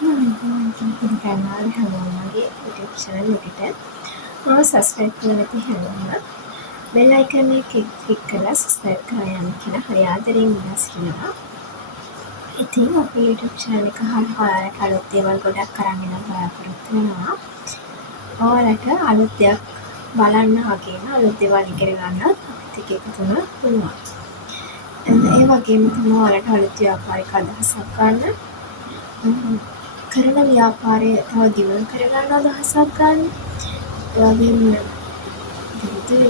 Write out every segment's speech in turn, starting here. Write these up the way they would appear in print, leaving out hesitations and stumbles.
පිළිගන්නවා හැමෝමගේ YouTube channel එකට. මම subscribe කරලා නැති හැමෝම bell icon එක click කරලා subscribe කරලා යන්න කියලා හරි ආදරෙන් ඉල්ලා සිටිනවා. ඉතින් අපේ YouTube channel එක හරියට අලුත් දේවල් ගොඩක් කරන් යන බලාපොරොත්තු වෙනවා. ඔයාලට අලුත් දෙයක් බලන්න වගේම අලුත් දේවල් ඉගෙන ගන්නත් අපිට එකතු වෙන්න පුළුවන්. ඒ වගේම තමයි ඔයාලට අලුත් ව්‍යාපාරික අදහසක් ගන්න කරන ව්‍යාපාරය තව දියුණු කරගන්න අදහසක් ගන්න. ඒ වගේම විතර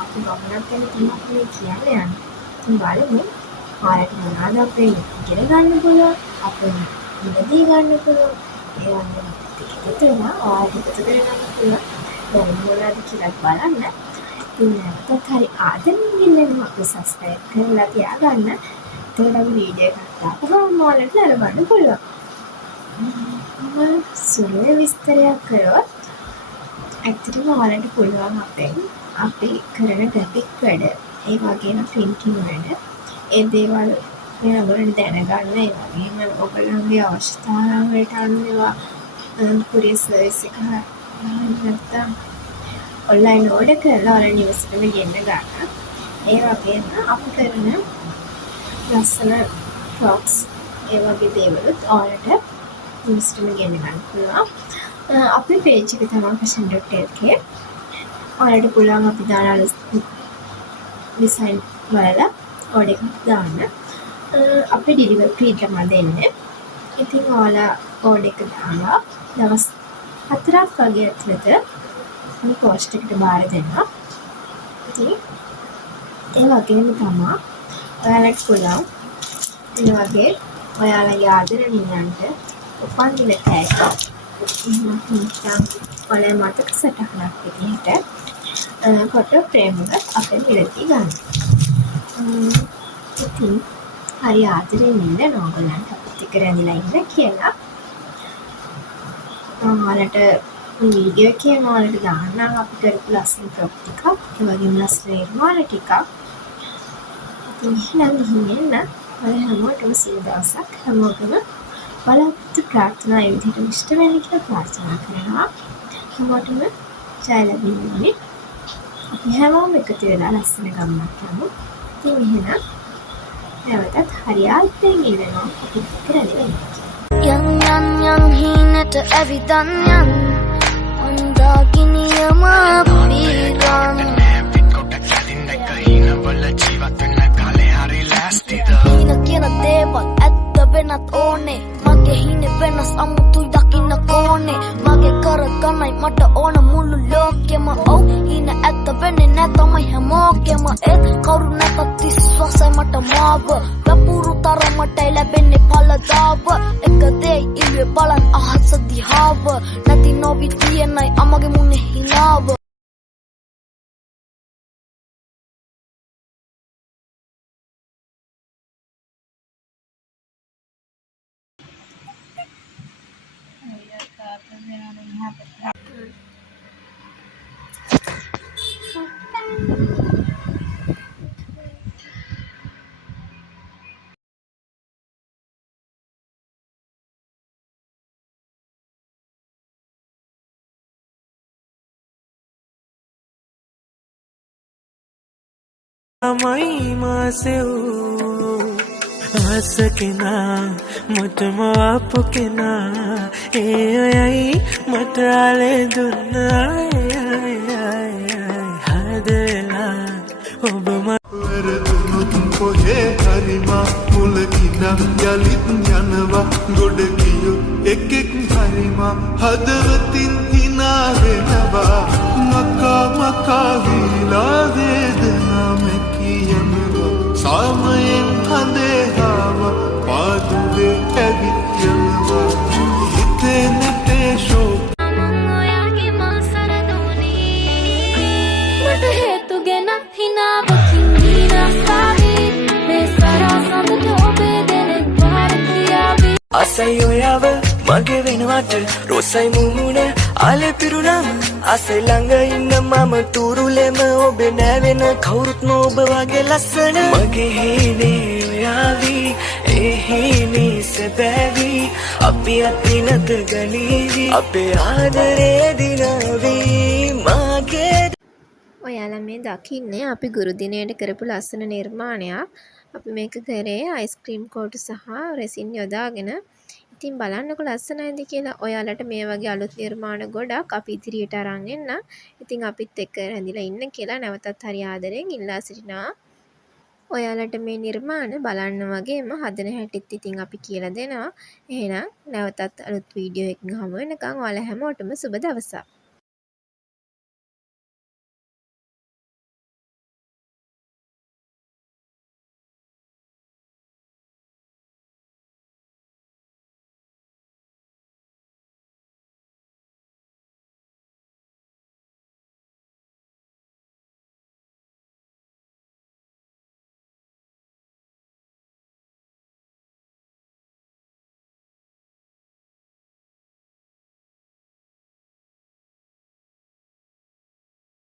අපි ගමනක් ගැන තමයි කියන්නේ යන්නේ. ඉතින් බලමු ඔයාලට මොනවද අපේ ඉගෙන ගන්න පුළුවන්, අපේ ඉඳී ගන්න පුළුවන්. ඒ වගේම ටික ඔයාලට එකතු කරගන්න පුළුවන්. දැන් මොනවද කියලා බලන්න. ඉතින් නැවතත් හරි ආදරෙන් ඉල්ලනවා අපේ subscribe කරලා තියාගන්න. එතකොට අපි වීඩියෝ එකක් දාපුවම ඔයාලට නරඹන්න පුළුවන්. මම සුළු විස්තරයක් කරොත් ඇත්තටම ඔයාලට පුළුවන් අපි කරන ග්‍රැෆික් වැඩ, ඒ වගේම printing වැඩ, ඒ දේවල් ගැන ඔයගොල්ලෝ දැනගන්න, ඒ වගේම ඔයගොල්ලන්ගේ අවශ්‍යතාවයට අනුව ඒවා courier service එක නැත්නම් online order කරලා ඔයාලා නිවසටම ගෙන්න ගන්න. ඒ වගේම අපි කරන ලස්සන frocks, ඒ වගේ දේවලුත් ඔයාලට නිවසටම ගෙන්න ගන්න පුළුවන්. අපේ page එක තමයි fashion.lk. ඔයාලට පුළුවන් අපි දාන design වල order එකක් දාන්න. අපි delivery free තමයි දෙන්නේ. ඉතින් ඔයාලා order එක දාලා දවස් 4ක් වගේ ඇතුළත මේ post එකට බාර දෙනවා. ඉතින් ඒ වගේම තමයි ඔයාලට පුළුවන් මේ වගේ ඔයාලගේ ආදරණීයන්ට උපන්දින කෑල්ල ඔයාලා මතක සටහනක් විදිහට ෆොටෝ ෆ්‍රේම් එකක් අපේ මිලදී ගන්න. ඉතින් හරි ආදරෙන් ඉන්න ඕගොල්ලන්ට අපිත් එක්ක රැඳිලා ඉන්න කියලා. ඔයාලට වීඩියෝ එකේ ඔයාලට දාන්නම් අපි කරපු ලස්සන ෆ්‍රොක් ටිකක්, ඒ වගේම ලස්සන නිර්මාණ ටිකක්. ඉතින් එහෙනම් ගිහින් එන්න. ඔයාලා හැමෝටම සිය දවසක් හැමෝටම බලාපොරොත්තු ප්‍රාර්ථනා ඒ විදිහට ඉෂ්ට වෙන්න කියලා ප්‍රාර්ථනා කරනවා. හැමෝටම ජය ලැබෙන්න. අපි හැමෝම එකතු වෙලා ලස්සන ගමනක් යමු. ඉතින් එහෙනම් නැවතත් හරියටම ඉන්නවා අපිත් එක්ක රැඳිලා ඉන්න. yang hinata ඇවිදන් යන් අන්දාගිනියම පිරන් හින කියන දේවල් ඇත්ත වෙනත් ඕනේ මගේ හිනේ වෙනස් අමුතුයි දකින්න කෝනේ මගේ කරගන්නයි මට ඕන මුළු ලෝකෙම ඔව් හින ඇත්ත වෙන්නේ නැතමයි හැමෝගෙම ඒත් කවුරු නැතත් විශ්වාසයි මට මාව වපුරු තරමට ලැබෙන්නේ පළදාව එක දේ ඉල්ලුවේ බලන් අහස දිහාව නැති නොවි තියනයි අමගේ මුනේ හිනාව Amai maseu asakena mutma apukena ai matale dunna hadela obama වරදුනුත් කොහේ හරිමා මුලකින යලිත් යනවා ගොඩ කියු එකෙක් හරිමා හදවතින් hina වෙනවා මකා විලා වේදනාම කියනවා සාමයෙන් හඳේ හාව පාදුවේ ඇවිත් යනවා හිතේ නැතේ ශෝක Asai oyawa mage wenawata rosai mumuna ale pirunama asai langa inna mama turulema obe nawena kawurut no oba wage lassana mage hine ආවි එහිමි සැබෑවි අපි අතිනත ගනීවි අපේ ආදරේ දිනවි මගේ ඔයාලා මේ දකින්නේ අපි ගුරු දිනයට කරපු ලස්සන නිර්මාණයක්. අපි මේක කරේ අයිස්ක්‍රීම් කෝටු සහ රෙසින් යොදාගෙන. ඉතින් බලන්නකො ලස්සනයිද කියලා. ඔයාලට මේ වගේ අලුත් නිර්මාණ ගොඩක් අපි ඉදිරියට අරන් එන්න. ඉතින් අපිත් එක්ක රැඳිලා ඉන්න කියලා නැවතත් හරි ආදරෙන් ඉල්ලා සිටිනවා. ඔයාලට මේ නිර්මාණ බලන්න වගේම හදන හැටිත් ඉතින් අපි කියලා දෙනවා. එහෙනම් නැවතත් අලුත් වීඩියෝ එකකින් හමු වෙනකන් ඔයාලා හැමෝටම සුබ දවසක්.